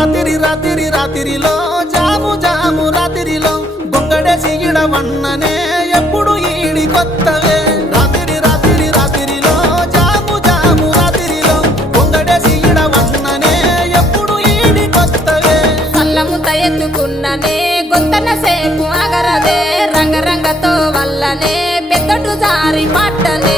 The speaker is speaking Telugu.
రాత్రిలో జాము జాము రాత్రిలో గొంగడేసి ఇడవన్ననే ఎప్పుడు ఈడి కొత్తవే రాత్రిలో జాము జాము రాత్రిలో గొంగడేసి ఇడవన్ననే ఎప్పుడు ఈడి కొత్తవే సల్లముత ఎత్తుకున్ననే గొంతన సేపు అగరదే రంగరంగతో వల్లనే పెద్దటు జారి పట్టనే